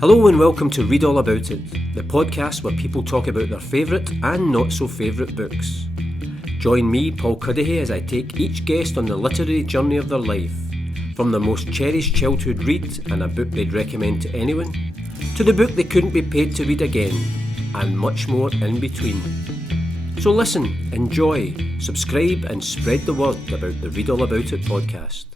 Hello and welcome to Read All About It, the podcast where people talk about their favourite and not so favourite books. Join me, Paul Cuddihy, as I take each guest on the literary journey of their life, from their most cherished childhood read and a book they'd recommend to anyone, to the book they couldn't be paid to read again, and much more in between. So listen, enjoy, subscribe and spread the word about the Read All About It podcast.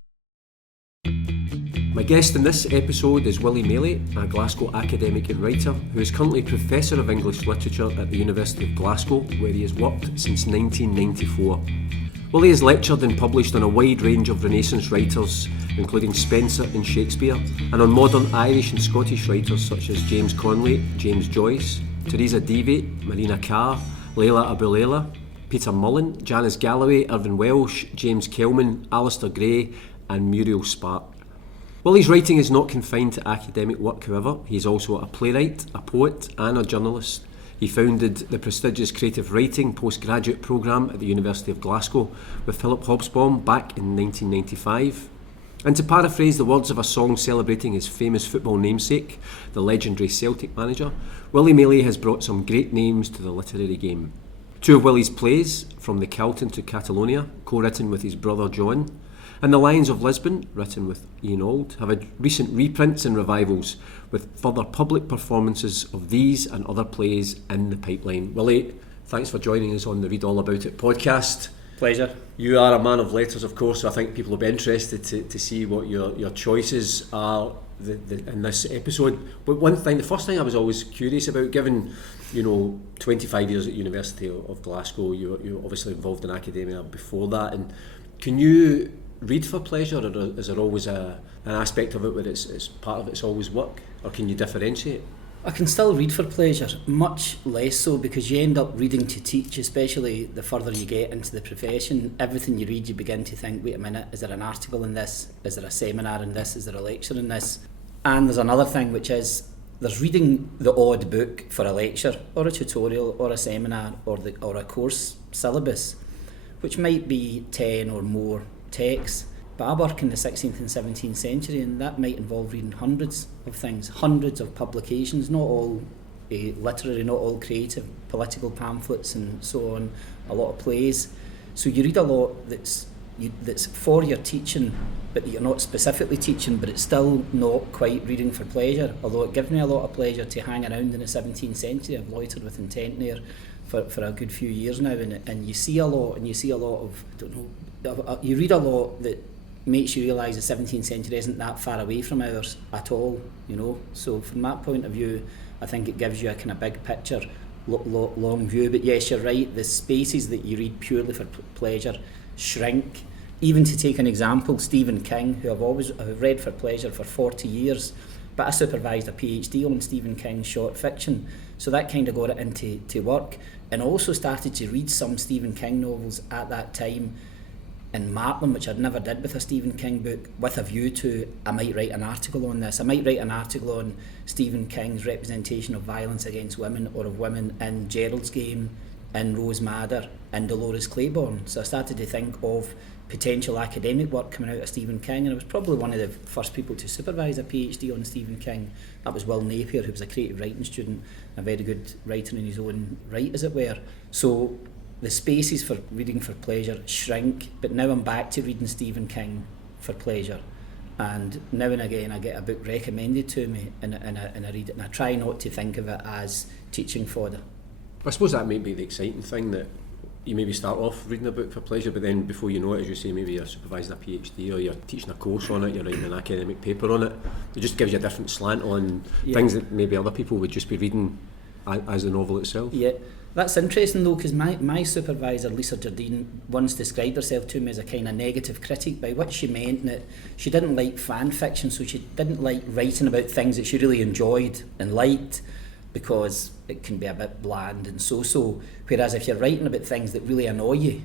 My guest in this episode is Willy Maley, a Glasgow academic and writer who is currently Professor of English Literature at the University of Glasgow, where he has worked since 1994. Willy has lectured and published on a wide range of Renaissance writers, including Spenser and Shakespeare, and on modern Irish and Scottish writers such as James Connolly, James Joyce, Teresa Devitt, Marina Carr, Leila Abulela, Peter Mullen, Janice Galloway, Irvine Welsh, James Kelman, Alistair Gray and Muriel Spark. Willy's writing is not confined to academic work, however. He's also a playwright, a poet and a journalist. He founded the prestigious creative writing postgraduate programme at the University of Glasgow with Philip Hobsbaum back in 1995. And to paraphrase the words of a song celebrating his famous football namesake, the legendary Celtic manager, Willy Maley has brought some great names to the literary game. Two of Willy's plays, From the Calton to Catalonia, co-written with his brother John, and The Lions of Lisbon, written with Ian Auld, have had recent reprints and revivals, with further public performances of these and other plays in the pipeline. Willy, thanks for joining us on the Read All About It podcast. Pleasure. You are a man of letters, of course, so I think people will be interested to see what your choices are in this episode. But the first thing I was always curious about, given 25 years at University of Glasgow, you're obviously involved in academia before that, and can you read for pleasure, or is there always an aspect of it where it's part of it's always work, or can you differentiate? I can still read for pleasure, much less so because you end up reading to teach, especially the further you get into the profession. Everything you read, you begin to think, wait a minute, is there an article in this? Is there a seminar in this? Is there a lecture in this? And there's another thing, which is there's reading the odd book for a lecture or a tutorial or a seminar or a course syllabus, which might be 10 or more texts. But I work in the 16th and 17th century, and that might involve reading hundreds of things, hundreds of publications, not all literary, not all creative, political pamphlets and so on, a lot of plays. So you read a lot that's for your teaching, but you're not specifically teaching, but it's still not quite reading for pleasure, although it gives me a lot of pleasure to hang around in the 17th century. I've loitered with intent there for a good few years now, and you see a lot of, you read a lot that makes you realise the 17th century isn't that far away from ours at all, So from that point of view, I think it gives you a kind of big picture, long view. But yes, you're right, the spaces that you read purely for pleasure shrink. Even to take an example, Stephen King, who I've read for pleasure for 40 years, but I supervised a PhD on Stephen King's short fiction, so that kind of got it into work, and also started to read some Stephen King novels at that time and mark them, which I'd never did with a Stephen King book, with a view to I might write an article on this. I might write an article on Stephen King's representation of violence against women, or of women in Gerald's Game, in Rose Madder, and Dolores Claiborne. So I started to think of potential academic work coming out of Stephen King, and I was probably one of the first people to supervise a PhD on Stephen King. That was Will Napier, who was a creative writing student, a very good writer in his own right, as it were. So the spaces for reading for pleasure shrink, but now I'm back to reading Stephen King for pleasure, and now and again I get a book recommended to me and I read it, and I try not to think of it as teaching fodder. I suppose that might be the exciting thing, that you maybe start off reading a book for pleasure, but then before you know it, as you say, maybe you're supervising a PhD or you're teaching a course on it, you're writing an academic paper on it. It just gives you a different slant on things that maybe other people would just be reading as the novel itself. Yeah, that's interesting though, because my supervisor, Lisa Jardine, once described herself to me as a kind of negative critic, by which she meant that she didn't like fan fiction, so she didn't like writing about things that she really enjoyed and liked, because it can be a bit bland and so. Whereas if you're writing about things that really annoy you,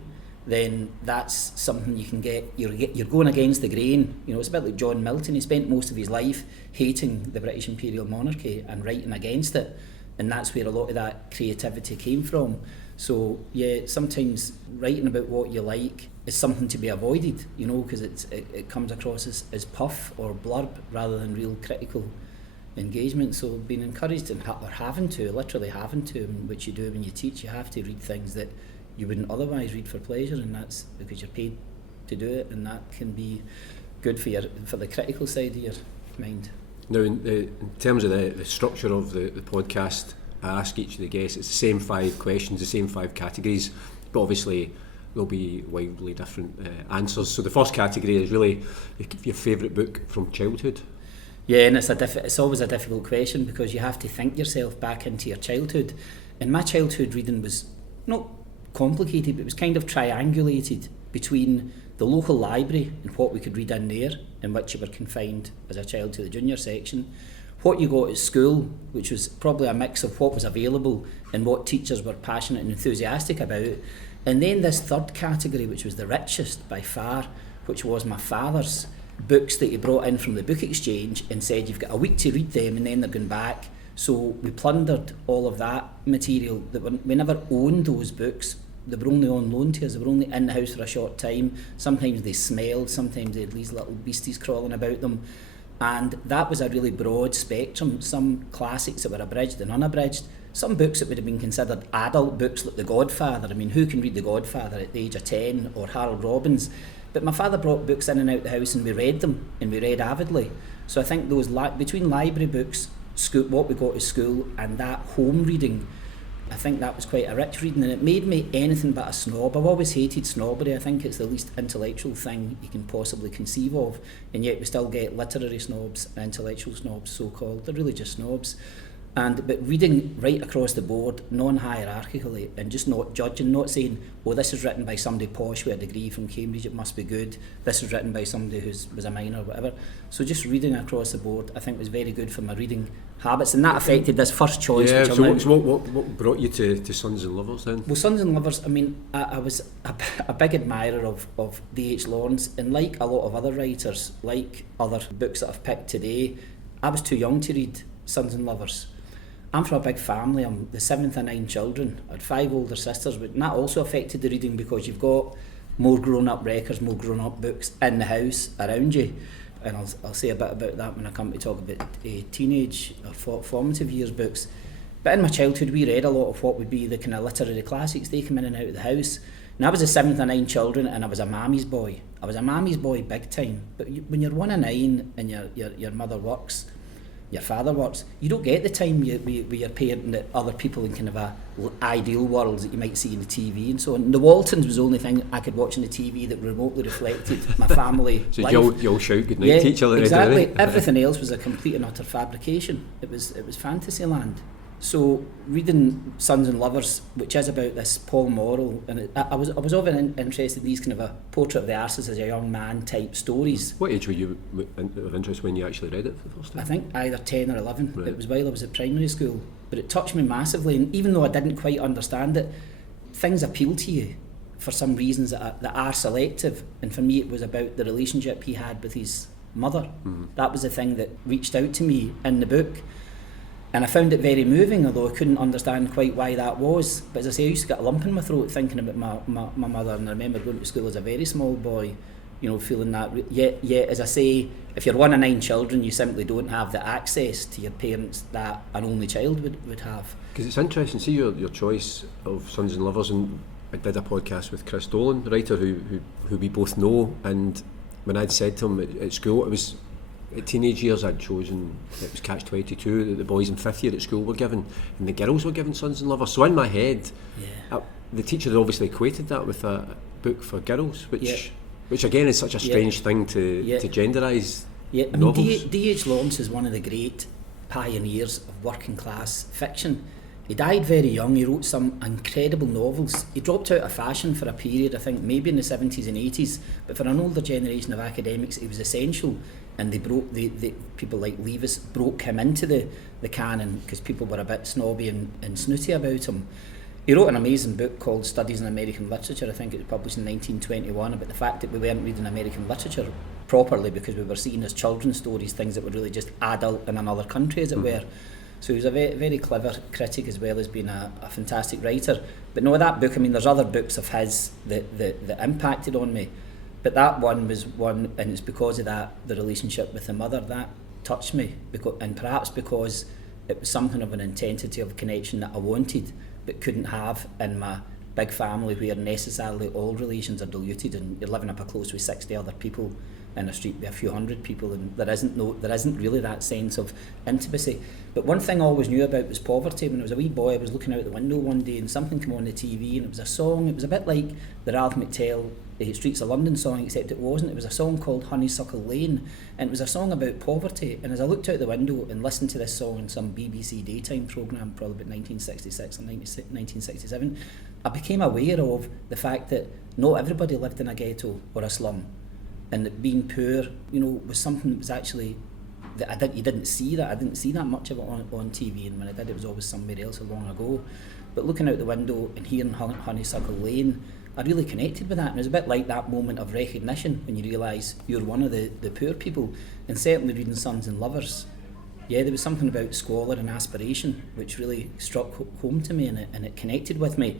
then that's something you can get. You're going against the grain. It's a bit like John Milton. He spent most of his life hating the British imperial monarchy and writing against it, and that's where a lot of that creativity came from. So yeah, sometimes writing about what you like is something to be avoided, because it comes across as puff or blurb rather than real critical engagement. So being encouraged and literally having to, which you do when you teach, you have to read things that you wouldn't otherwise read for pleasure, and that's because you're paid to do it, and that can be good for the critical side of your mind. Now, in terms of the structure of the podcast, I ask each of the guests, it's the same 5 questions, the same 5 categories, but obviously there'll be wildly different answers. So the first category is really your favourite book from childhood. Yeah, and it's always a difficult question because you have to think yourself back into your childhood. And my childhood reading was not complicated, but it was kind of triangulated between the local library and what we could read in there, in which you were confined as a child to the junior section, what you got at school, which was probably a mix of what was available and what teachers were passionate and enthusiastic about, and then this third category, which was the richest by far, which was my father's books that he brought in from the book exchange and said you've got a week to read them and then they're going back. So we plundered all of that material. We never owned those books. They were only on loan to us. They were only in the house for a short time. Sometimes they smelled, sometimes they had these little beasties crawling about them. And that was a really broad spectrum. Some classics that were abridged and unabridged. Some books that would have been considered adult books like The Godfather. I mean, who can read The Godfather at the age of 10, or Harold Robbins? But my father brought books in and out the house and we read them, and we read avidly. So I think those between library books, school, what we got to school, and that home reading, I think that was quite a rich reading, and it made me anything but a snob. I've always hated snobbery. I think it's the least intellectual thing you can possibly conceive of, and yet we still get literary snobs, intellectual snobs so-called. They're really just snobs. But reading right across the board, non-hierarchically, and just not judging, not saying, oh, this is written by somebody posh with a degree from Cambridge, it must be good. This is written by somebody who was a minor, whatever. So just reading across the board, I think, was very good for my reading habits, and that affected this first choice. Yeah, so what brought you to Sons and Lovers then? Well, Sons and Lovers, I mean, I was a big admirer of D.H. Lawrence, and like a lot of other writers, like other books that I've picked today, I was too young to read Sons and Lovers. I'm from a big family. I'm the 7th of 9 children. I had 5 older sisters, but that also affected the reading because you've got more grown-up records, more grown-up books in the house around you. And I'll say a bit about that when I come to talk about teenage or formative years books. But in my childhood, we read a lot of what would be the kind of literary classics. They come in and out of the house. And I was the 7th of 9 children, and I was a mammy's boy. I was a mammy's boy big time. But when you're 1 of 9 and your mother works, your father works, you don't get the time with your parent that other people in kind of a ideal worlds that you might see in the TV and so on. And the Waltons was the only thing I could watch on the TV that remotely reflected my family so life. you'll shout goodnight to each other. Exactly. Everything else was a complete and utter fabrication. It was fantasy land. So reading Sons and Lovers, which is about this Paul Morrell, and I was often interested in these kind of a portrait of the arses as a young man type stories. What age were you of interest when you actually read it for the first time? I think either 10 or 11. Right. It was while I was at primary school, but it touched me massively, and even though I didn't quite understand it, things appeal to you for some reasons that are selective, and for me it was about the relationship he had with his mother. Mm-hmm. That was the thing that reached out to me in the book. And I found it very moving, although I couldn't understand quite why that was. But as I say, I used to get a lump in my throat thinking about my mother, and I remember going to school as a very small boy, feeling that. Yet, as I say, if you're 1 of 9 children, you simply don't have the access to your parents that an only child would have. Because it's interesting, see your choice of Sons and Lovers, and I did a podcast with Chris Dolan, the writer who we both know, and when I'd said to him at school, it was... At teenage years I'd chosen, it was Catch-22 that the boys in 5th year at school were given, and the girls were given Sons and Lovers. So in my head, the teacher had obviously equated that with a book for girls, which again is such a strange thing to genderise novels. I mean, D.H. Lawrence is one of the great pioneers of working class fiction. He died very young. He wrote some incredible novels. He dropped out of fashion for a period, I think maybe in the 70s and 80s, but for an older generation of academics he was essential, and the people like Leavis broke him into the canon because people were a bit snobby and snooty about him. He wrote an amazing book called Studies in American Literature. I think it was published in 1921, about the fact that we weren't reading American literature properly because we were seeing as children's stories things that were really just adult in another country, as it were. So he was a very, very clever critic as well as being a fantastic writer. But no, that book, I mean, there's other books of his that impacted on me. But that one was one, and it's because of that, the relationship with the mother, touched me, and perhaps because it was something of an intensity of connection that I wanted but couldn't have in my big family, where necessarily all relations are diluted and you're living up close with 60 other people in a street with a few hundred people, and there isn't really that sense of intimacy. But one thing I always knew about was poverty. When I was a wee boy, I was looking out the window one day and something came on the TV, and it was a song. It was a bit like the Ralph McTell Streets of London song, except it wasn't. It was a song called Honeysuckle Lane, and it was a song about poverty. And as I looked out the window and listened to this song in some BBC daytime programme, probably about 1966 or 1967, I became aware of the fact that not everybody lived in a ghetto or a slum, and that being poor, was something that was actually that you didn't see that. I didn't see that much of it on TV, and when I did, it was always somewhere else so long ago. But looking out the window and hearing Honeysuckle Lane, I really connected with that, and it was a bit like that moment of recognition when you realise you're one of the poor people. And certainly reading Sons and Lovers, there was something about squalor and aspiration which really struck home to me, and it connected with me.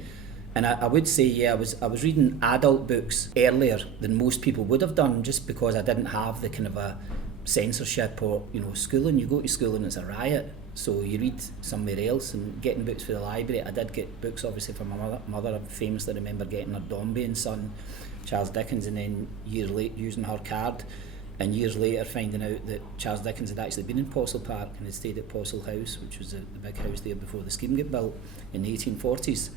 And I would say, I was reading adult books earlier than most people would have done, just because I didn't have the kind of a censorship or, schooling. You go to school and it's a riot, so you read somewhere else. And getting books for the library, I did get books obviously from my mother. I famously remember getting her Dombey and Son, Charles Dickens, and then years later using her card, and years later finding out that Charles Dickens had actually been in Postle Park and had stayed at Postle House, which was the big house there before the scheme got built in the 1840s.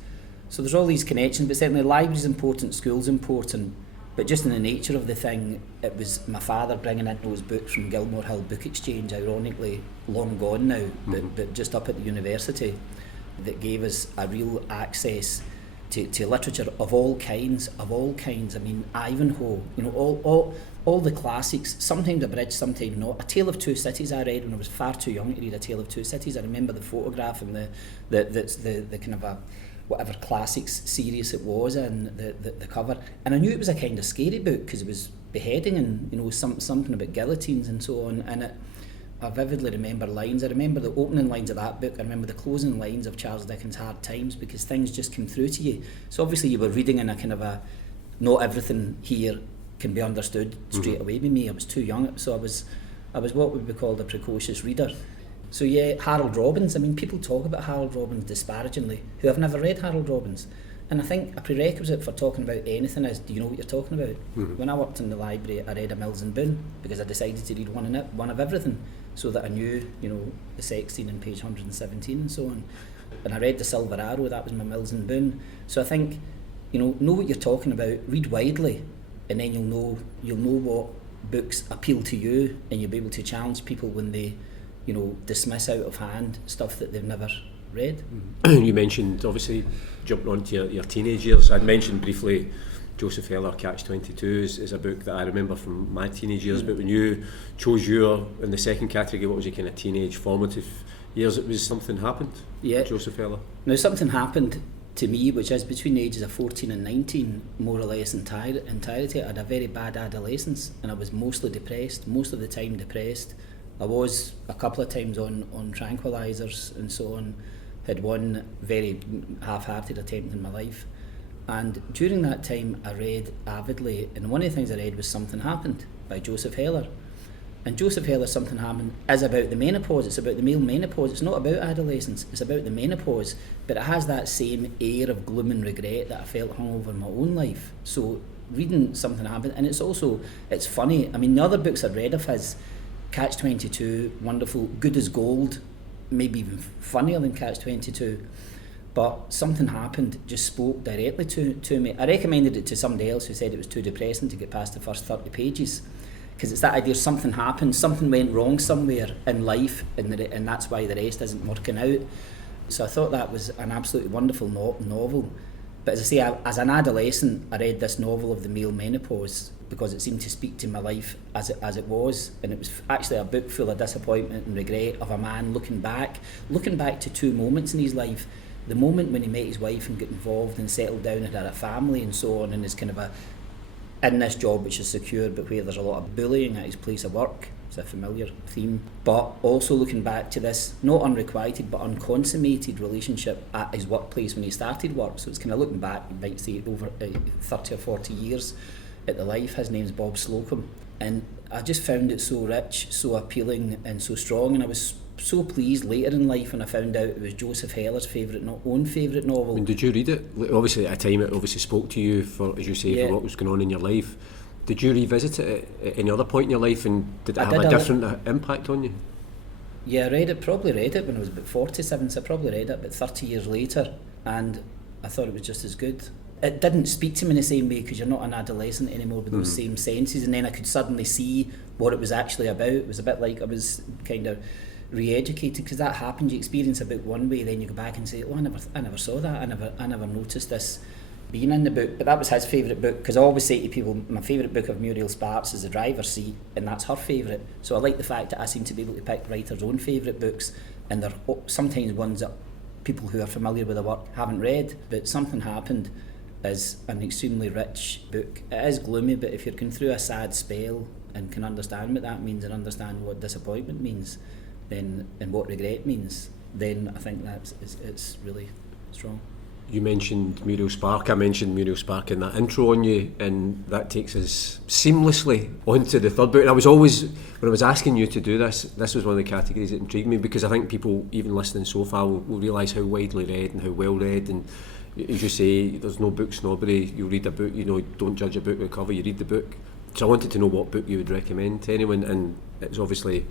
So there's all these connections, but certainly library's important, school's important, but just in the nature of the thing, it was my father bringing in those books from Gilmore Hill Book Exchange, ironically long gone now, but just up at the university, that gave us a real access to literature of all kinds. I mean, Ivanhoe, all the classics, sometimes abridged, sometimes not. A Tale of Two Cities I read when I was far too young to read A Tale of Two Cities. I remember the photograph and the kind of a whatever classics series it was in, the cover, and I knew it was a kind of scary book because it was beheading and something about guillotines and so on, and I vividly remember lines. I remember the opening lines of that book. I remember the closing lines of Charles Dickens' Hard Times, because things just came through to you. So obviously you were reading in a kind of a, not everything here can be understood straight away by me. I was too young, so I was what would be called a precocious reader. So Harold Robbins, I mean, people talk about Harold Robbins disparagingly, who have never read Harold Robbins. And I think a prerequisite for talking about anything is, do you know what you're talking about? When I worked in the library, I read a Mills and Boon, because I decided to read one of everything, so that I knew, the sex scene in page 117 and so on. And I read The Silver Arrow, that was my Mills and Boon. So I think, know what you're talking about, read widely, and then you'll know what books appeal to you, and you'll be able to challenge people when they dismiss out of hand stuff that they've never read. You mentioned, obviously, jumping on to your teenage years. I'd mentioned briefly Joseph Heller, Catch-22 is a book that I remember from my teenage years, but when you chose your, in the second category, what was your kind of teenage, formative years, it was Something Happened, Joseph Heller. Now, Something Happened to me, which is between the ages of 14 and 19, more or less entirety. I had a very bad adolescence, and I was most of the time depressed. I was a couple of times on tranquilizers and so on, had one very half-hearted attempt in my life. And during that time I read avidly, and one of the things I read was Something Happened by Joseph Heller. And Joseph Heller's Something Happened is about the menopause, it's about the male menopause, it's not about adolescence, it's about the menopause, but it has that same air of gloom and regret that I felt hung over my own life. So reading Something Happened, and it's funny, I mean, the other books I'd read of his, Catch-22, wonderful, Good as Gold, maybe even funnier than Catch-22, but Something Happened just spoke directly to me. I recommended it to somebody else who said it was too depressing to get past the first 30 pages, because it's that idea, something happened, something went wrong somewhere in life, and that's why the rest isn't working out. So I thought that was an absolutely wonderful novel. But as I say, as an adolescent, I read this novel of the male menopause because it seemed to speak to my life as it was, and it was actually a book full of disappointment and regret of a man looking back to two moments in his life. The moment when he met his wife and got involved and settled down and had a family and so on, and is kind of in this job which is secure but where there's a lot of bullying at his place of work. It's a familiar theme. But also looking back to this not unrequited but unconsummated relationship at his workplace when he started work. So it's kind of looking back, you might say, over 30 or 40 years. at the Life. His name's Bob Slocum, and I just found it so rich, so appealing and so strong, and I was so pleased later in life when I found out it was Joseph Heller's own favourite novel. And did you read it? Obviously at a time it obviously spoke to you for, as you say, for what was going on in your life. Did you revisit it at any other point in your life, and did it have a different impact on you? Yeah, I probably read it when I was about 47, so I probably read it about 30 years later, and I thought it was just as good. It didn't speak to me in the same way because you're not an adolescent anymore with those same senses, and then I could suddenly see what it was actually about. It was a bit like I was kind of re-educated, because that happened. You experience a book one way, then you go back and say, oh, I never saw that, I never noticed this being in the book. But that was his favourite book, because I always say to people, my favourite book of Muriel Spark's is The Driver's Seat, and that's her favourite. So I like the fact that I seem to be able to pick writers' own favourite books, and they're sometimes ones that people who are familiar with the work haven't read. But Something Happened is an extremely rich book. It is gloomy, but if you're going through a sad spell and can understand what that means and understand what disappointment means, then and what regret means, then I think it's really strong. You mentioned Muriel Spark. I mentioned Muriel Spark in that intro on you, and that takes us seamlessly onto the third book. And I was always, when I was asking you to do this was one of the categories that intrigued me, because I think people, even listening so far, will realise how widely read and how well read. And as you say, there's no book snobbery. You read a book, don't judge a book by the cover, you read the book. So I wanted to know what book you would recommend to anyone, and it's obviously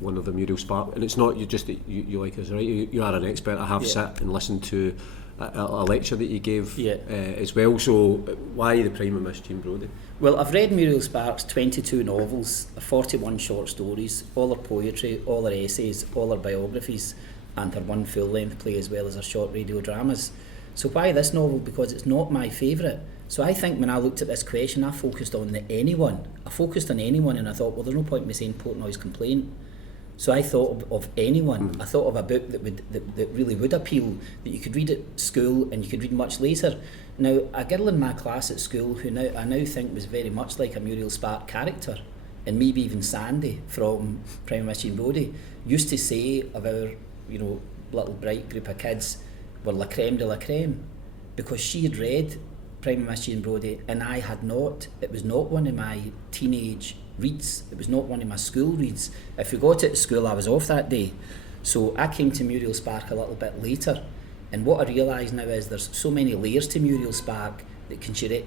one of the Muriel Spark. And it's not just that you like us, right? You are an expert. I have sat and listened to a lecture that you gave as well. So why the prime of Miss Jean Brodie? Well, I've read Muriel Spark's 22 novels, 41 short stories, all her poetry, all her essays, all her biographies, and her one full-length play, as well as her short radio dramas. So why this novel? Because it's not my favourite. So I think when I looked at this question, I focused on anyone. I focused on anyone, and I thought, well, there's no point in me saying Portnoy's Complaint. So I thought of anyone. I thought of a book that really would appeal, that you could read at school and you could read much later. Now, a girl in my class at school who I now think was very much like a Muriel Spark character, and maybe even Sandy from Prime of Miss Jean Brodie, used to say of our little bright group of kids, were la creme de la creme, because she had read Prime of Miss Jean Brodie and I had not. It was not one of my teenage reads, it was not one of my school reads. If we got it at school, I was off that day. So I came to Muriel Spark a little bit later, and what I realise now is there's so many layers to Muriel Spark that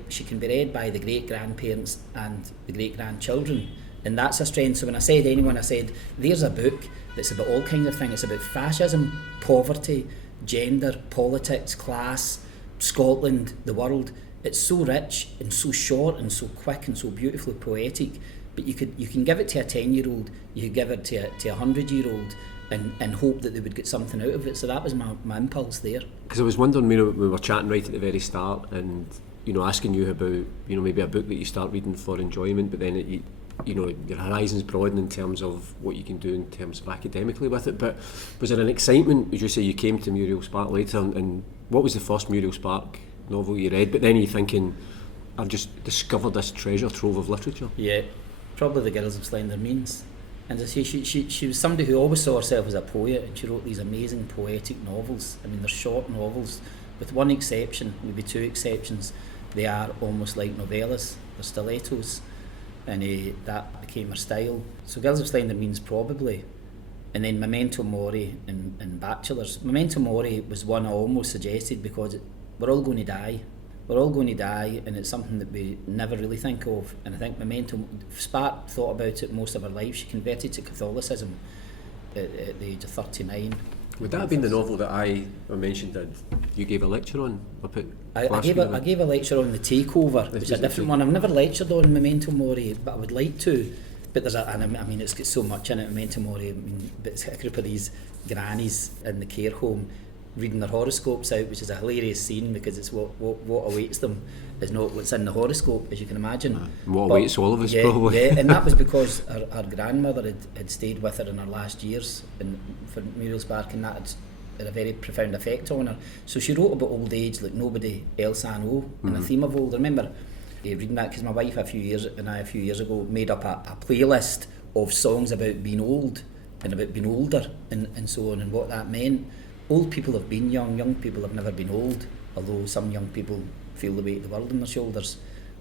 she can be read by the great-grandparents and the great-grandchildren, and that's a strength. So when I said anyone, I said there's a book that's about all kinds of things. It's about fascism, poverty, gender, politics, class, Scotland, the world. It's so rich and so short and so quick and so beautifully poetic. But you can give it to a 10-year-old, you could give it to a 100-year-old, and hope that they would get something out of it. So that was my impulse there. Because I was wondering, we were chatting right at the very start, and asking you about maybe a book that you start reading for enjoyment, but then your horizons broaden in terms of what you can do in terms of academically with it. But was there an excitement, as you say, you came to Muriel Spark later, and what was the first Muriel Spark novel you read? But then you're thinking, I've just discovered this treasure trove of literature. Yeah, probably The Girls of Slender Means. And she was somebody who always saw herself as a poet, and she wrote these amazing poetic novels. I mean, they're short novels, with one exception, maybe two exceptions. They are almost like novellas, they're stilettos, and that became her style. So Girls of Slender Means probably. And then Memento Mori and Bachelors. Memento Mori was one I almost suggested, because we're all going to die. We're all going to die, and it's something that we never really think of. And I think Spark thought about it most of her life. She converted to Catholicism at the age of 39. Would that have been the novel that I mentioned that you gave a lecture on? I gave a lecture on The Takeover, which is a different one. I've never lectured on Memento Mori, but I would like to. But it's got so much in it, Memento Mori. But it's a group of these grannies in the care home reading their horoscopes out, which is a hilarious scene, because it's what awaits them is not what's in the horoscope, as you can imagine. Awaits all of us, probably. Yeah, and that was because her grandmother had stayed with her in her last years, and for Muriel Spark, and that had a very profound effect on her. So she wrote about old age like nobody else I know, and a theme of old. I remember reading that, because my wife a few years ago made up a playlist of songs about being old and about being older and so on, and what that meant. Old people have been young people have never been old, although some young people feel the weight of the world on their shoulders.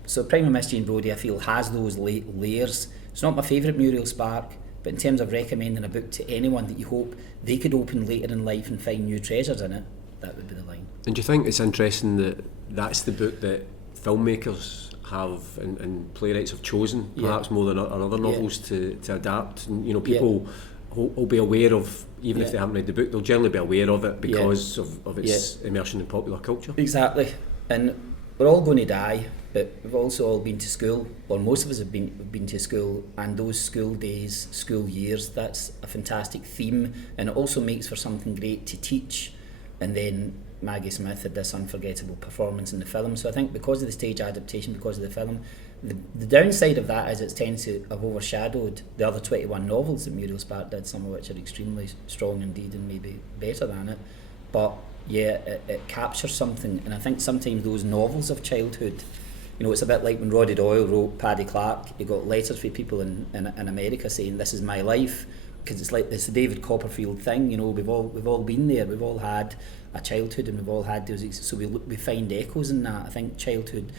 So Prime Miss Jane Brodie, I feel, has those layers. It's not my favourite Muriel Spark, but in terms of recommending a book to anyone that you hope they could open later in life and find new treasures in it, that would be the line. And do you think it's interesting that that's the book that filmmakers have and playwrights have chosen, perhaps more than other novels, to adapt? And, you know, people will be aware of, even if they haven't read the book, they'll generally be aware of it because of its immersion in popular culture. Exactly. And we're all going to die, but we've also all been to school, or most of us have been to school, and those school days, school years, that's a fantastic theme, and it also makes for something great to teach. And then Maggie Smith had this unforgettable performance in the film. So I think because of the stage adaptation, because of the film, the downside of that is it tends to have overshadowed the other 21 novels that Muriel Spark did, some of which are extremely strong indeed and maybe better than it. But yeah, it captures something, and I think sometimes those novels of childhood, you know, it's a bit like when Roddy Doyle wrote Paddy Clark. You got letters from people in America saying, "This is my life," because it's like this David Copperfield thing. You know, we've all been there. We've all had a childhood, and we've all had those. So we find echoes in that. I think childhood,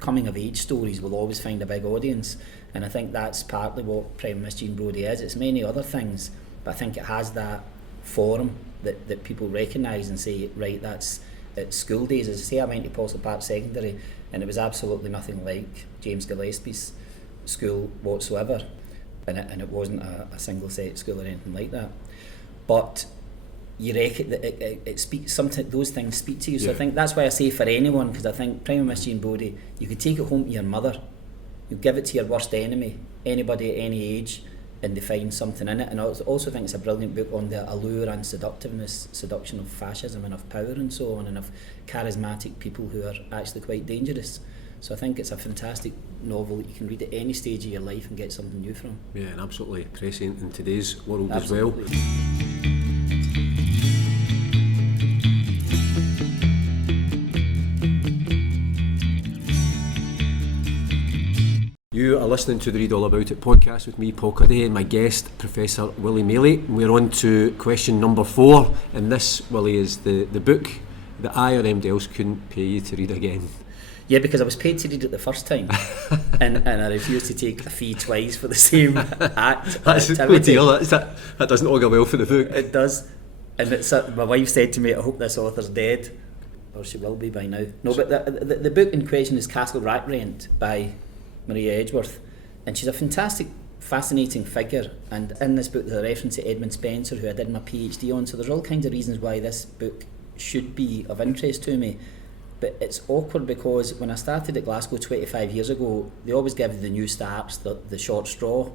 coming of age stories will always find a big audience, and I think that's partly what Prime Miss Jane Brodie is. It's many other things, but I think it has that forum that people recognise and say, right, that's at school days. As I say, I went to Paulsall Park Secondary, and it was absolutely nothing like James Gillespie's school whatsoever, and it wasn't a single set school or anything like that. But you reckon that it speaks. Sometimes those things speak to you. So I think that's why I say for anyone, because I think Prime Miss Jane Brodie, you could take it home to your mother, you give it to your worst enemy, anybody at any age, and they find something in it. And I also think it's a brilliant book on the allure and seduction of fascism and of power and so on, and of charismatic people who are actually quite dangerous. So I think it's a fantastic novel that you can read at any stage of your life and get something new from. Yeah, and absolutely prescient in today's world Absolutely. as well. You are listening to the Read All About It podcast with me, Paul Cuddy, and my guest, Professor Willy Maley. We're on to question number 4, and this, Willy, is the book that I or anybody else couldn't pay you to read again. Yeah, because I was paid to read it the first time, and I refused to take a fee twice for the same act. That's a good deal. That doesn't augur well for the book. It does. And my wife said to me, I hope this author's dead. Or she will be by now. No, but the book in question is Castle Rackrent by Maria Edgeworth, and she's a fantastic, fascinating figure. And in this book there's a reference to Edmund Spenser, who I did my PhD on, so there's all kinds of reasons why this book should be of interest to me. But it's awkward because when I started at Glasgow 25 years ago, they always give the new starts the short straw,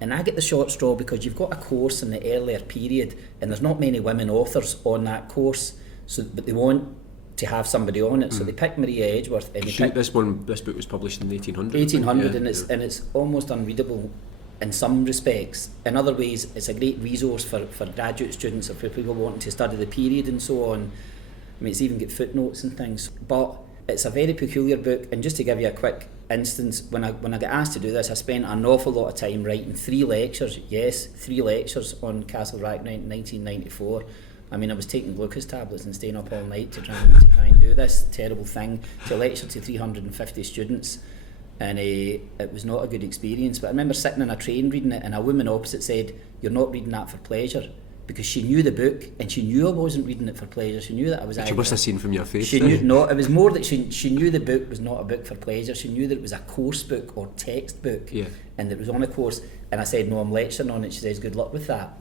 and I get the short straw because you've got a course in the earlier period and there's not many women authors on that course, but they want to have somebody on it, so they picked Maria Edgeworth. And this book was published in 1800. 1800, and it's almost unreadable in some respects. In other ways, it's a great resource for graduate students or for people wanting to study the period and so on. I mean, it's even got footnotes and things. But it's a very peculiar book, and just to give you a quick instance, when I got asked to do this, I spent an awful lot of time writing 3 lectures. Yes, 3 lectures on Castle Rackrent in 1994. I mean, I was taking glucose tablets and staying up all night to try and do this terrible thing, to lecture to 350 students, and it was not a good experience. But I remember sitting in a train reading it, and a woman opposite said, "You're not reading that for pleasure," because she knew the book, and she knew I wasn't reading it for pleasure. She knew that I was. She must have seen from your face. She knew it was more that she knew the book was not a book for pleasure. She knew that it was a course book or textbook, and it was on a course. And I said, "No, I'm lecturing on it." She says, "Good luck with that."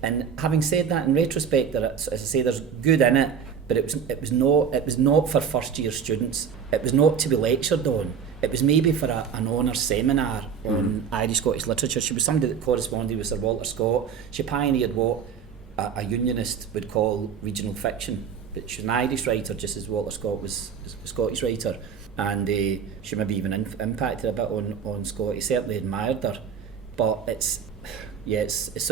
And having said that, in retrospect, as I say, there's good in it, but it was not for first year students. It was not to be lectured on. It was maybe for an honours seminar on Irish Scottish literature. She was somebody that corresponded with Sir Walter Scott. She pioneered what a unionist would call regional fiction. But she was an Irish writer, just as Walter Scott was a Scottish writer, and she maybe even impacted a bit on Scott. He certainly admired her, but it's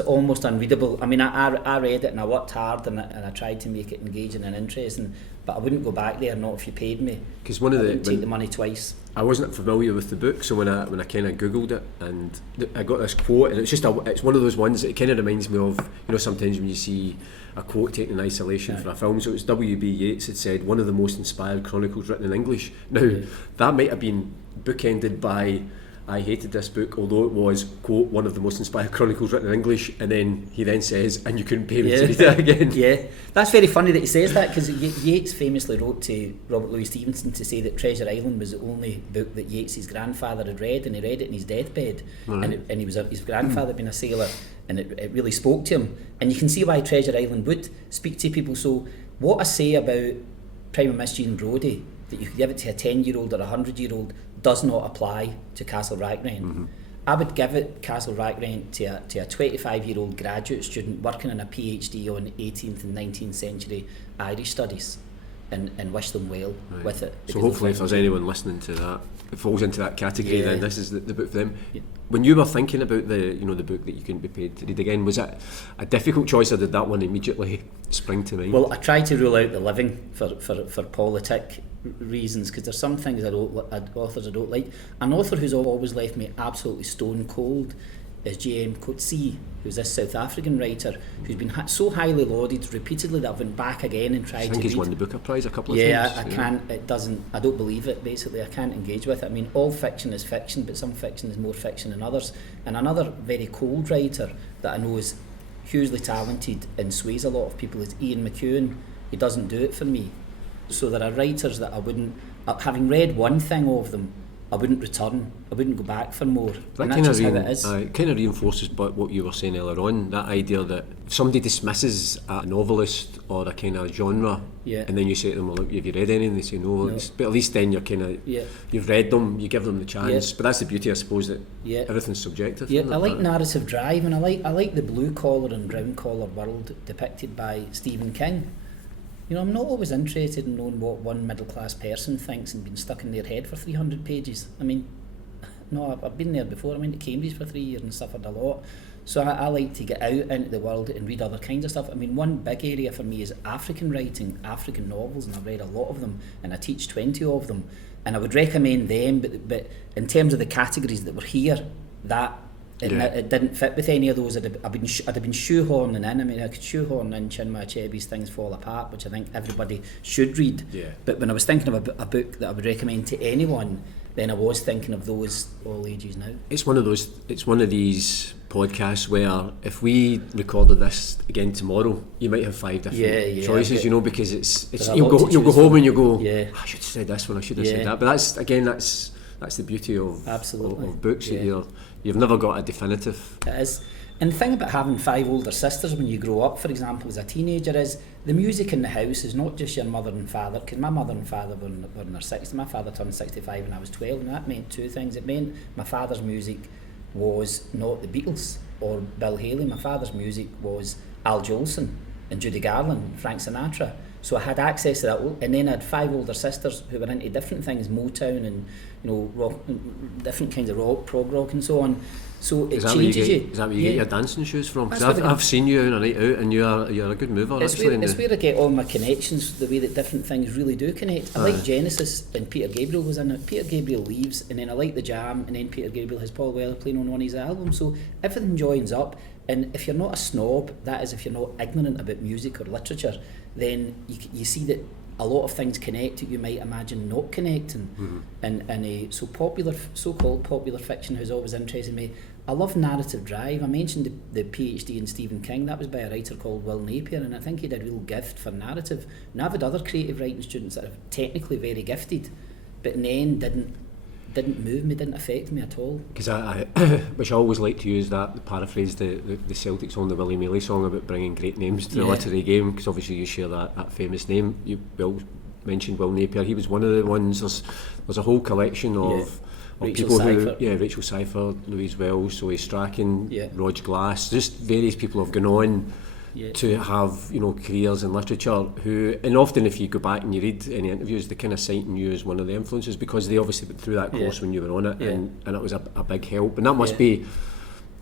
almost unreadable. I mean, I read it and I worked hard and I tried to make it engaging and interesting, but I wouldn't go back there, not if you paid me. Because one of I wouldn't take the money twice. I wasn't familiar with the book, so when I kind of googled it, and I got this quote, and it's one of those ones that it kind of reminds me of, sometimes when you see a quote taken in isolation for a film. So it was W.B. Yeats had said, one of the most inspired chronicles written in English. Now that might have been bookended by, I hated this book, although it was, quote, one of the most inspired chronicles written in English, and then he then says, and you couldn't pay me to read it again. Yeah, that's very funny that he says that, because Yeats famously wrote to Robert Louis Stevenson to say that Treasure Island was the only book that Yeats's grandfather had read, and he read it in his deathbed, and he was his grandfather being a sailor, and it really spoke to him. And you can see why Treasure Island would speak to people. So what I say about Prime of Miss Jean Brodie, that you could give it to a 10-year-old or a 100-year-old, does not apply to Castle Rackrent. I would give it, Castle Rackrent, to a 25-year-old graduate student working on a PhD on 18th and 19th century Irish studies, and wish them well with it. So hopefully if there's anyone listening to that, it falls into that category, then this is the book for them. When you were thinking about the book that you couldn't be paid to read again, was it a difficult choice, or did that one immediately spring to mind? Well, I try to rule out the living for politic reasons, because there's some things authors I don't like. An author who's always left me absolutely stone cold is J.M. Coetzee, who's this South African writer who's been so highly lauded repeatedly that I've went back again and tried to read. I think he's won the Booker Prize a couple of times. Yeah, I don't believe it, basically. I can't engage with it. I mean, all fiction is fiction, but some fiction is more fiction than others. And another very cold writer that I know is hugely talented and sways a lot of people is Ian McEwan. He doesn't do it for me. So there are writers that I wouldn't, having read one thing of them, I wouldn't return. I wouldn't go back for more. That kind of it kind of reinforces what you were saying earlier on, that idea that if somebody dismisses a novelist or a kind of genre, and then you say to them, well, look, have you read any? And they say no. But at least then you're kind of, you've read them, you give them the chance. But that's the beauty, I suppose, that everything's subjective. Yeah, I like narrative drive, and I like the blue collar and brown collar world depicted by Stephen King. I'm not always interested in knowing what one middle class person thinks and being stuck in their head for 300 pages. I mean, no, I've been there before. I went to Cambridge for 3 years and suffered a lot. So I like to get out into the world and read other kinds of stuff. I mean, one big area for me is African writing, African novels, and I've read a lot of them, and I teach 20 of them. And I would recommend them, but in terms of the categories that were here, it didn't fit with any of those. I'd have been shoehorning in. I mean, I could shoehorn in Chinua Achebe's Things Fall Apart, which I think everybody should read. But when I was thinking of a book that I would recommend to anyone, then I was thinking of those all ages now. It's one of these podcasts where if we recorded this again tomorrow, you might have 5 different choices, because it's you'll go home and you go, I should have said this one, I should have said that. But that's the beauty of books, that you've never got a definitive. It is. And the thing about having 5 older sisters when you grow up, for example, as a teenager, is the music in the house is not just your mother and father, because my mother and father were in their 60s. My father turned 65 when I was 12, and that meant 2 things. It meant my father's music was not the Beatles or Bill Haley. My father's music was Al Jolson and Judy Garland and Frank Sinatra. So I had access to that, and then I had 5 older sisters who were into different things, Motown and rock, different kinds of rock, prog rock, and so on. So it changes you. Is that where you get your dancing shoes from? Because I've seen you on a night out, and you're a good mover. It's where I get all my connections, the way that different things really do connect. I like Genesis, and Peter Gabriel was in it. Peter Gabriel leaves, and then I like The Jam, and then Peter Gabriel has Paul Weller playing on one of his albums. So everything joins up. And if you're not a snob, that is, if you're not ignorant about music or literature, then you see that a lot of things connect that you might imagine not connecting. And so-called popular fiction has always interested me. I love narrative drive. I mentioned the PhD in Stephen King. That was by a writer called Will Napier, and I think he had a real gift for narrative. And I've had other creative writing students that are technically very gifted, but in the end didn't move me, didn't affect me at all. Because which I always like to use the paraphrase, the Celtic song, the Willy Maley song about bringing great names to the literary game, because obviously you share that famous name. You mentioned Will Napier. He was one of the ones. There's a whole collection of people Rachel Seifert, Louise Wells, Zoe Strachan, Rog Glass, just various people have gone on to have careers in literature who, and often if you go back and you read any interviews, they kind of cite you as one of the influences because they obviously went through that course when you were on it, and it was a big help. And that must be,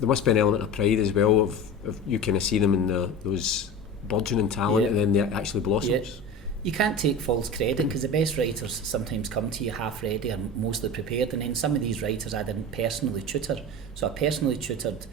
there must be an element of pride as well of you kind of see them in those burgeoning talent and then they actually blossoms. you can't take false credit, because the best writers sometimes come to you half ready and mostly prepared, and then some of these writers I didn't personally tutor. So I personally tutored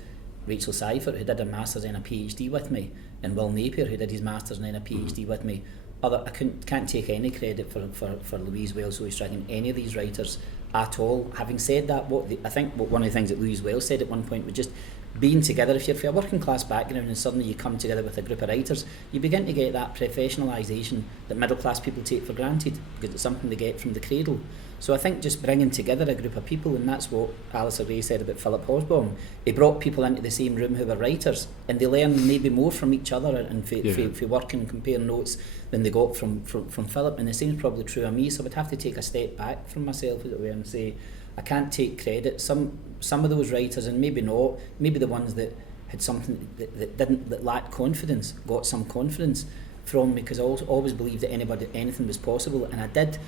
Rachel Seifert, who did a Masters and a PhD with me, and Will Napier, who did his Masters and then a PhD with me. I can't take any credit for Louise Wells, Zoe Strickland, any of these writers at all. Having said that, I think one of the things that Louise Wells said at one point was just being together. If you're from a working class background and suddenly you come together with a group of writers, you begin to get that professionalisation that middle class people take for granted, because it's something they get from the cradle. So I think just bringing together a group of people, and that's what Alistair Gray said about Philip Hobsbaum. He brought people into the same room who were writers, and they learn maybe more from each other and for working and compare notes than they got from Philip. And the same is probably true of me, so I would have to take a step back from myself and say, I can't take credit. Some of those writers, and maybe not, maybe the ones that had something that lacked confidence, got some confidence from me, because I always believed that anything was possible, and I did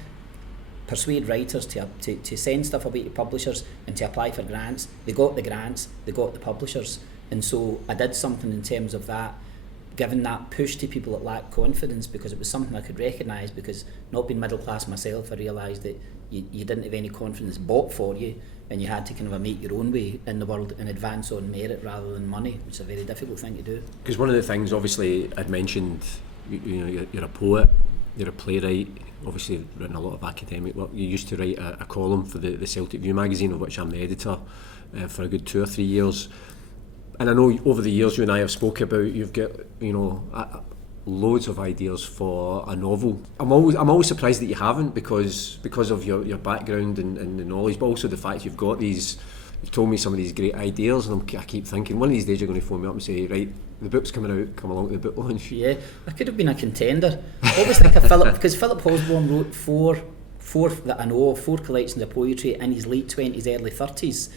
persuade writers to send stuff away to publishers and to apply for grants. They got the grants, they got the publishers, and so I did something in terms of that, giving that push to people that lacked confidence, because it was something I could recognise, because not being middle class myself, I realised that you didn't have any confidence bought for you, and you had to kind of make your own way in the world and advance on merit rather than money, which is a very difficult thing to do. Because one of the things, obviously, I'd mentioned, you're a poet, you're a playwright, obviously written a lot of academic work. You used to write a column for the Celtic View magazine, of which I'm the editor, for a good 2 or 3 years. And I know over the years you and I have spoke about, you've got loads of ideas for a novel. I'm always surprised that you haven't, because of your background and the knowledge, but also the fact you've told me some of these great ideas, and I keep thinking one of these days you're going to phone me up and say, right, the book's coming out, come along to the book launch. Yeah, I could have been a contender. I always think of Philip, because Philip Hobsbaum wrote four that I know of, 4 collections of poetry in his late 20s, early 30s,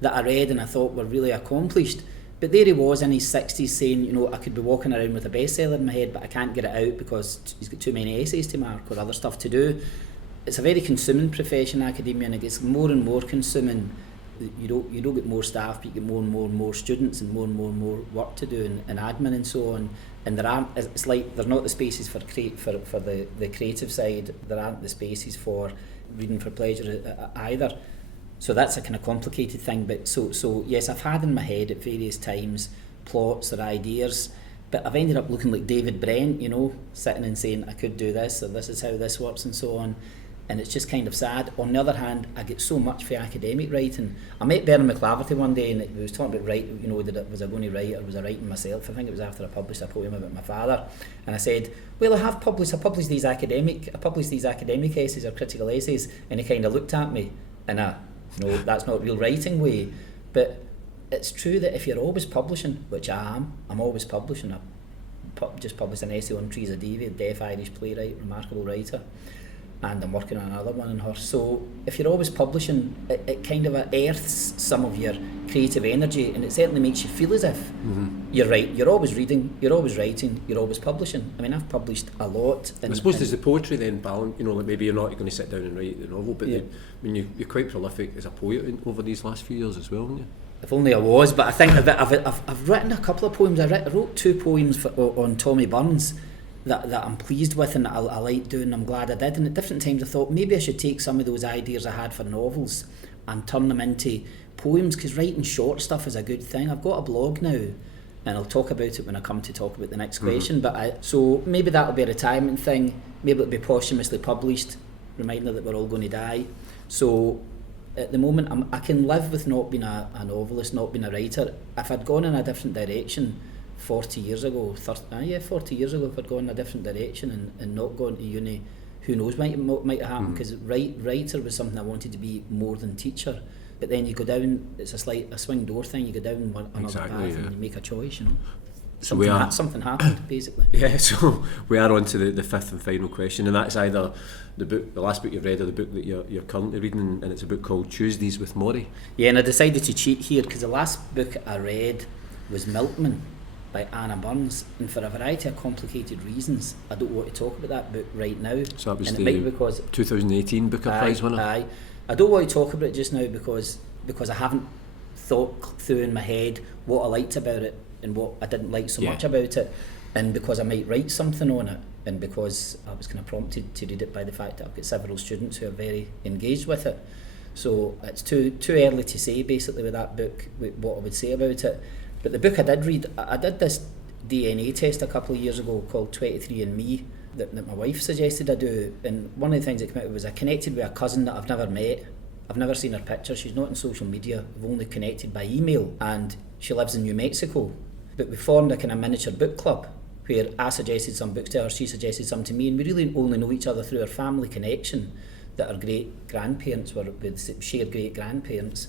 that I read and I thought were really accomplished. But there he was in his 60s saying, I could be walking around with a bestseller in my head, but I can't get it out because he's got too many essays to mark or other stuff to do. It's a very consuming profession, academia, and it gets more and more consuming. You don't get more staff, but you get more and more students and more work to do and admin and so on. And it's like there's not the spaces for the creative side. There aren't the spaces for reading for pleasure either. So that's a kind of complicated thing. But so yes, I've had in my head at various times plots or ideas, but I've ended up looking like David Brent, sitting and saying I could do this, or this is how this works and so on. And it's just kind of sad. On the other hand, I get so much for academic writing. I met Bernard McClaverty one day, and we was talking about was I going to write, or was I writing myself? I think it was after I published a poem about my father, and I said, well, I published these academic essays or critical essays, and he kind of looked at me, and no, that's not real writing way. But it's true that if you're always publishing, which I'm always publishing. I just published an essay on Teresa Davy, a deaf Irish playwright, remarkable writer, and I'm working on another one on her. So if you're always publishing, it kind of earths some of your creative energy, and it certainly makes you feel as if you're right. You're always reading, you're always writing, you're always publishing. I mean, I've published a lot. I suppose there's the poetry then, balance. Like maybe you're not going to sit down and write the novel, but you're quite prolific as a poet over these last few years as well, haven't you? If only I was, but I think I've written a couple of poems. I wrote 2 poems on Tommy Burns that I'm pleased with and that I like doing. I'm glad I did. And at different times I thought maybe I should take some of those ideas I had for novels and turn them into poems, because writing short stuff is a good thing. I've got a blog now, and I'll talk about it when I come to talk about the next question. But so maybe that'll be a retirement thing. Maybe it'll be posthumously published, reminder that we're all going to die. So at the moment I can live with not being a novelist, not being a writer. If I'd gone in a different direction 40 years ago, if I'd gone in a different direction and not gone to uni, who knows might have happened, because writer was something I wanted to be more than teacher. But then you go down, it's a swing door thing, you go down another path and you make a choice, something happened basically. Yeah, so we are on to the fifth and final question, and that's either the last book you've read, or the book that you're currently reading, and it's a book called Tuesdays with Mori. Yeah, and I decided to cheat here because the last book I read was Milkman by Anna Burns, and for a variety of complicated reasons I don't want to talk about that book right now. So that was and the 2018 Booker Prize winner. Aye. I don't want to talk about it just now because I haven't thought through in my head what I liked about it and what I didn't like so much about it. and because I might write something on it, and because I was kind of prompted to read it by the fact that I've got several students who are very engaged with it. So it's too early to say basically with that book what I would say about it. But the book I did read, I did this DNA test a couple of years ago called 23andMe that my wife suggested I do, and one of the things that came out was I connected with a cousin that I've never met. I've never seen her picture, she's not on social media, we've only connected by email, and she lives in New Mexico. But we formed a kind of miniature book club where I suggested some books to her, she suggested some to me, and we really only know each other through our family connection, that our great grandparents were with shared great grandparents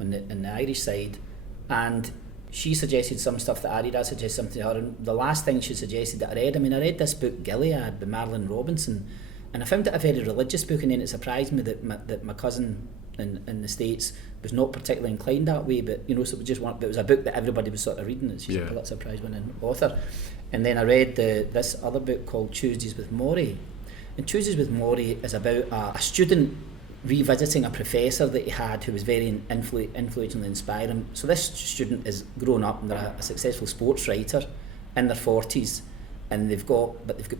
on the Irish side. And she suggested some stuff that I read, I suggested something to her, and the last thing she suggested that I read this book Gilead by Madeline Robinson, and I found it a very religious book, and then it surprised me that my cousin in the States was not particularly inclined that way, but so it was a book that everybody was sort of reading, and she's a Pulitzer Prize winning author. And then I read this other book called Tuesdays with Mori, and Tuesdays with Mori is about a student revisiting a professor that he had who was very influential and inspiring. So this student is grown up and they're a successful sports writer in their 40s, and they've got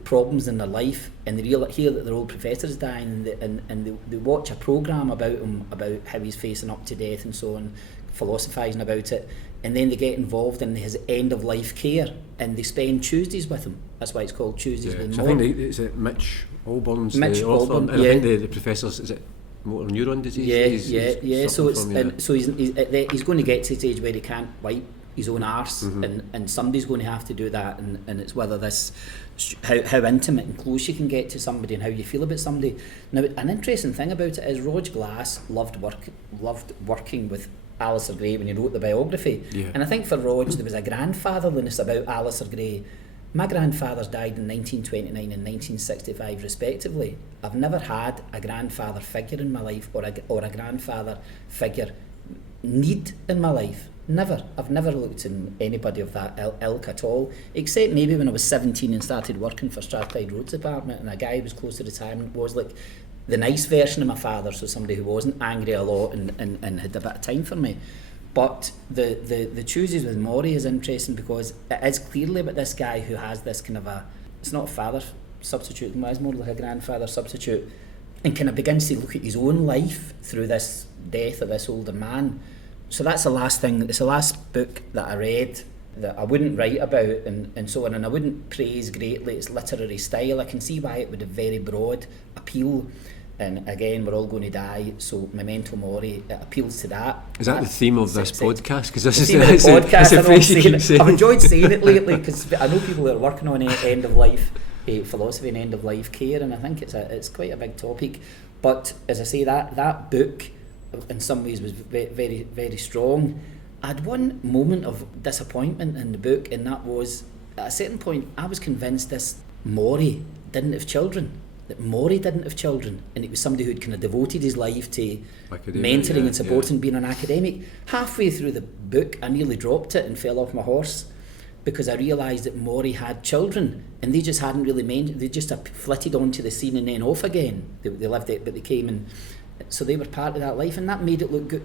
problems in their life, and they hear that their old professor is dying, and they watch a programme about him, about how he's facing up to death and so on, philosophising about it, and then they get involved in his end of life care, and they spend Tuesdays with him. That's why it's called Tuesdays with Mori. I think it's Mitch Alburn's the author, Albon, and I think the professor's, is it motor neuron disease? Yeah. So he's going to get to the stage where he can't wipe his own arse, and somebody's going to have to do that, and it's whether how intimate and close you can get to somebody and how you feel about somebody. Now, an interesting thing about it is Rog Glass loved working with Alistair Gray when he wrote the biography, and I think for Rog there was a grandfatherliness about Alistair Gray. My grandfathers died in 1929 and 1965 respectively. I've never had a grandfather figure in my life, or a grandfather figure need in my life. Never. I've never looked in anybody of that ilk at all, except maybe when I was 17 and started working for Strathclyde Roads Department, and a guy who was close to retirement was like the nice version of my father, so somebody who wasn't angry a lot and had a bit of time for me. But the Tuesdays with Mori is interesting because it is clearly about this guy who has this kind of it's not a father substitute, it's more like a grandfather substitute, and kind of begins to look at his own life through this death of this older man. So that's the last thing, it's the last book that I read that I wouldn't write about and so on, and I wouldn't praise greatly its literary style. I can see why it would have very broad appeal, and again, we're all going to die, so Memento Mori, it appeals to that. Is that the theme of this podcast? Because this the is theme of the podcast. the phrase you keep saying. I've enjoyed saying it lately because I know people that are working on end of life philosophy and end of life care, and I think it's quite a big topic. But as I say, that book in some ways was very, very strong. I had one moment of disappointment in the book, and that was at a certain point I was convinced this Mori didn't have children. That Mori didn't have children, and it was somebody who'd kind of devoted his life to mentoring and supporting being an academic. Halfway through the book I nearly dropped it and fell off my horse because I realised that Mori had children, and they just hadn't really they just flitted onto the scene and then off again. They lived it, but they came, and so they were part of that life, and that made it look good,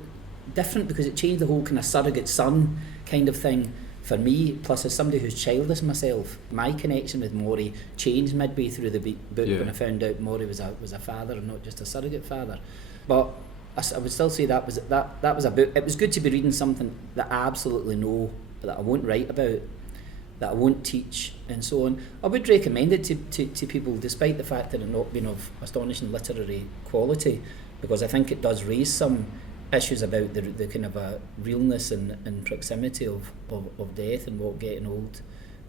different, because it changed the whole kind of surrogate son kind of thing for me. Plus, as somebody who's childless myself, my connection with Mori changed midway through the book when I found out Mori was a father and not just a surrogate father. But I would still say that was a book. It was good to be reading something that I absolutely know that I won't write about, that I won't teach, and so on. I would recommend it to people, despite the fact that it not being of astonishing literary quality, because I think it does raise some issues about the kind of a realness and proximity of death and what getting old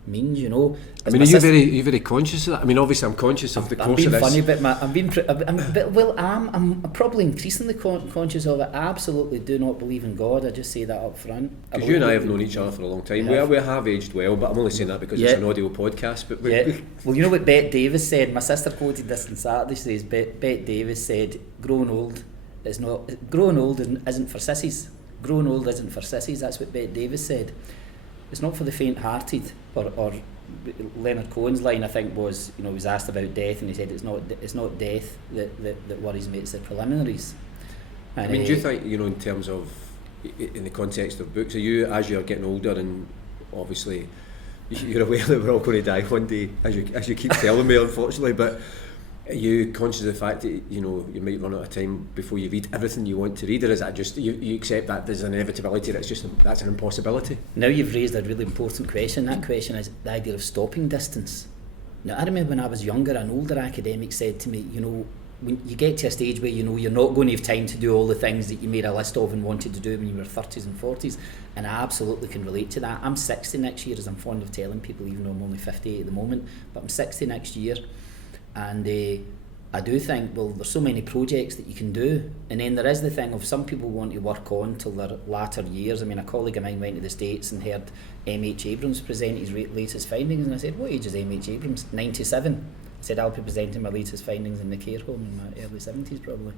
means, you know. I mean, are you very conscious of that? I mean, obviously I'm conscious of the course of this. I'm being funny, but I'm probably increasingly conscious of it. I absolutely do not believe in God. I just say that up front. Because you and I have known each other for a long time. We have aged well, but I'm only saying that because it's an audio podcast. But well, you know what Bette Davis said? My sister quoted this on Saturday. She says, Bette Davis said, growing old isn't for sissies. Growing old isn't for sissies. That's what Bette Davis said. It's not for the faint-hearted. Or Leonard Cohen's line, I think, was, he was asked about death, and he said it's not death that worries me, it's the preliminaries. And I mean, do you think, in terms of, in the context of books, are you, as you're getting older and obviously you're aware that we're all going to die one day, as you keep telling me, unfortunately, but are you conscious of the fact that, you know, you might run out of time before you read everything you want to read, or is that just, you accept that there's an inevitability, that's an impossibility? Now you've raised a really important question. That question is the idea of stopping distance. Now, I remember when I was younger, an older academic said to me, you know, when you get to a stage where you know you're not going to have time to do all the things that you made a list of and wanted to do when you were 30s and 40s, and I absolutely can relate to that. I'm 60 next year, as I'm fond of telling people, even though I'm only 58 at the moment, but I'm 60 next year, and I do think, well, there's so many projects that you can do, and then there is the thing of some people want to work on till their latter years. I mean, a colleague of mine went to the States and heard M.H. Abrams present his latest findings, and I said, what age is M.H. Abrams? 97. I said, I'll be presenting my latest findings in the care home in my early 70s probably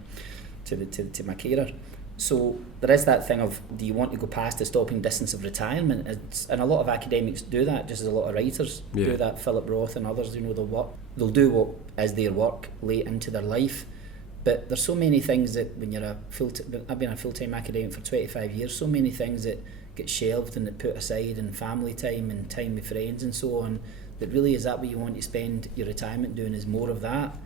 to my carer. So there is that thing of, do you want to go past the stopping distance of retirement? And a lot of academics do that, just as a lot of writers do that. Philip Roth and others, you know, they'll do what is their work late into their life. But there's so many things that when you're I've been a full-time academic for 25 years, so many things that get shelved and that put aside, and family time and time with friends and so on, that really, is that what you want to spend your retirement doing, is more of that?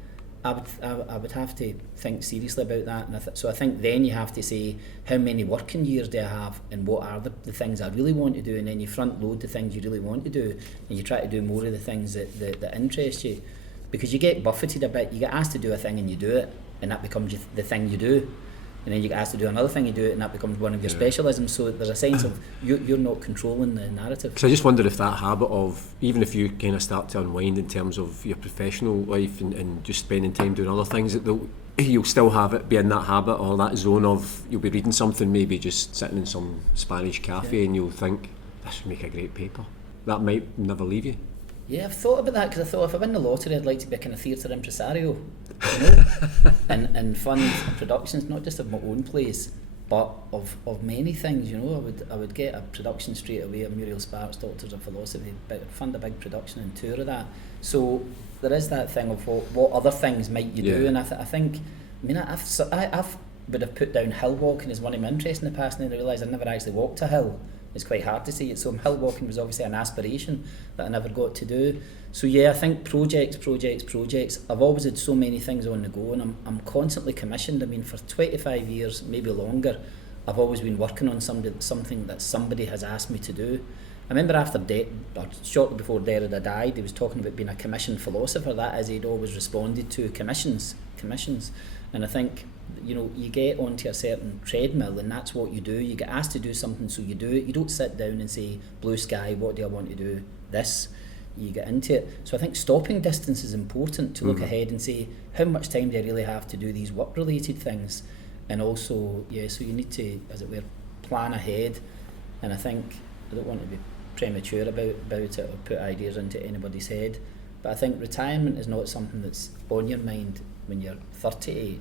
I would have to think seriously about that, and so I think then you have to say, how many working years do I have, and what are the things I really want to do, and then you front load the things you really want to do, and you try to do more of the things that interest you, because you get buffeted a bit. You get asked to do a thing and you do it, and that becomes the thing you do, and then you get asked to do another thing, you do it, and that becomes one of your specialisms. So there's a sense of you're not controlling the narrative. So I just wonder if that habit of, even if you kind of start to unwind in terms of your professional life and just spending time doing other things, that you'll still have it be in that habit or that zone of, you'll be reading something, maybe just sitting in some Spanish cafe, and you'll think, this would make a great paper. That might never leave you. Yeah, I've thought about that, because I thought if I win the lottery, I'd like to be a kind of theatre impresario, you know, and fund productions, not just of my own plays, but of many things. You know, I would get a production straight away of Muriel Spark's Doctors of Philosophy, fund a big production and tour of that. So there is that thing of what other things might you do, and I think, I mean, I've would have put down hill walking as one of my interests in the past, and then I realised I'd never actually walked a hill. It's quite hard to see it, so hill walking was obviously an aspiration that I never got to do. So yeah, I think projects. I've always had so many things on the go, and I'm constantly commissioned. I mean, for 25 years, maybe longer, I've always been working on something that somebody has asked me to do. I remember after or shortly before Derrida died, he was talking about being a commissioned philosopher. That is, he'd always responded to commissions. And I think, you know, you get onto a certain treadmill, and that's what you do. You get asked to do something, so you do it. You don't sit down and say, blue sky, what do I want to do? This. You get into it. So I think stopping distance is important, to look ahead and say, how much time do I really have to do these work-related things? And also, so you need to, as it were, plan ahead. And I think, I don't want to be premature about it or put ideas into anybody's head, but I think retirement is not something that's on your mind when you're 38.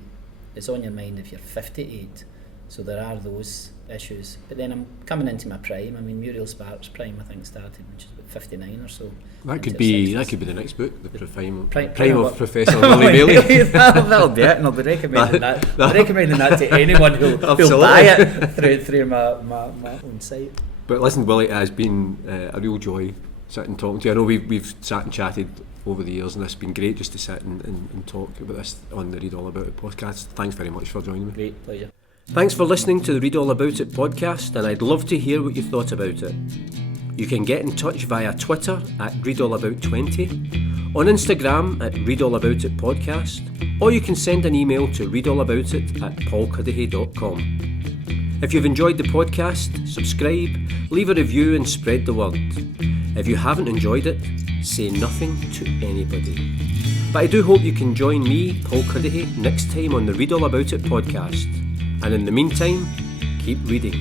It's on your mind if you're 58. So there are those issues. But then I'm coming into my prime. I mean, Muriel Spark's prime, I think, started when she was about 59 or so. That could be the next book, the prime of Professor Willy Maley. That'll be it, and I'll be recommending that. Recommending that to anyone who'll buy it through my own site. But listen, Willy, it has been a real joy sitting and talking to you. I know we've sat and chatted over the years, and it's been great just to sit and talk about this on the Read All About It podcast. Thanks very much for joining me. Great, pleasure. Thanks for listening to the Read All About It podcast, and I'd love to hear what you thought about it. You can get in touch via Twitter at ReadAllAbout20, on Instagram at ReadAllAboutIt podcast, or you can send an email to readallaboutit@paulcuddihy.com. If you've enjoyed the podcast, subscribe, leave a review and spread the word. If you haven't enjoyed it, say nothing to anybody. But I do hope you can join me, Paul Cuddihy, next time on the Read All About It podcast. And in the meantime, keep reading.